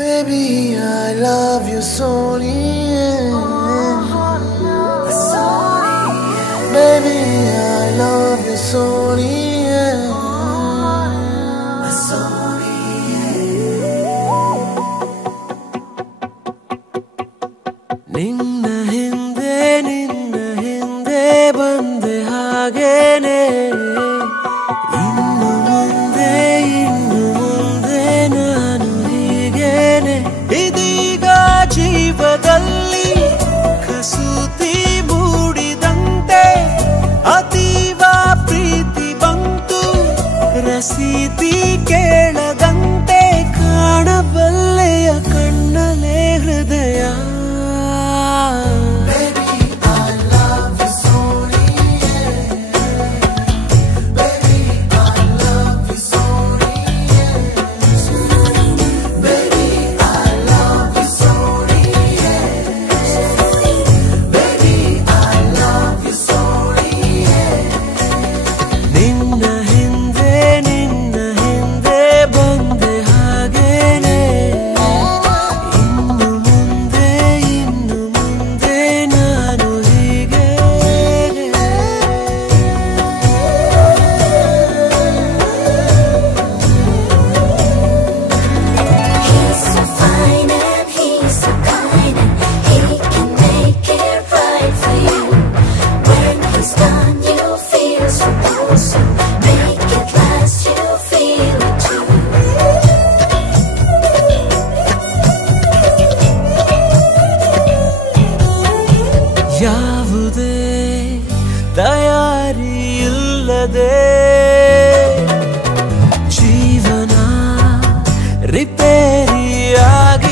Baby, I love you so, baby, I love you so, ನಿನ್ನ ಹಿಂದೆ ಬಂದೆ ಹಾಗೇನೆ ಇನ್ನು ಮುಂದೆ ನಾನು ಹೀಗೇನೆ ಇದೀಗ ಜೀವದಲ್ಲಿ ಕಸೂತಿ ಮೂಡಿದಂತೆ ಅತೀವ ಪ್ರೀತಿ ಬಂತು ರಸೀದಿ ಕೇಳದಂತೆ ಕಾಣಬಲ್ಲೆಯ ಕಣ್ಣಲೆ ಹೃದಯ ಯಾವುದೇ ತಯಾರಿ ಇಲ್ಲದೆ ಜೀವನ ರಿಪೇರಿಯಾಗಿ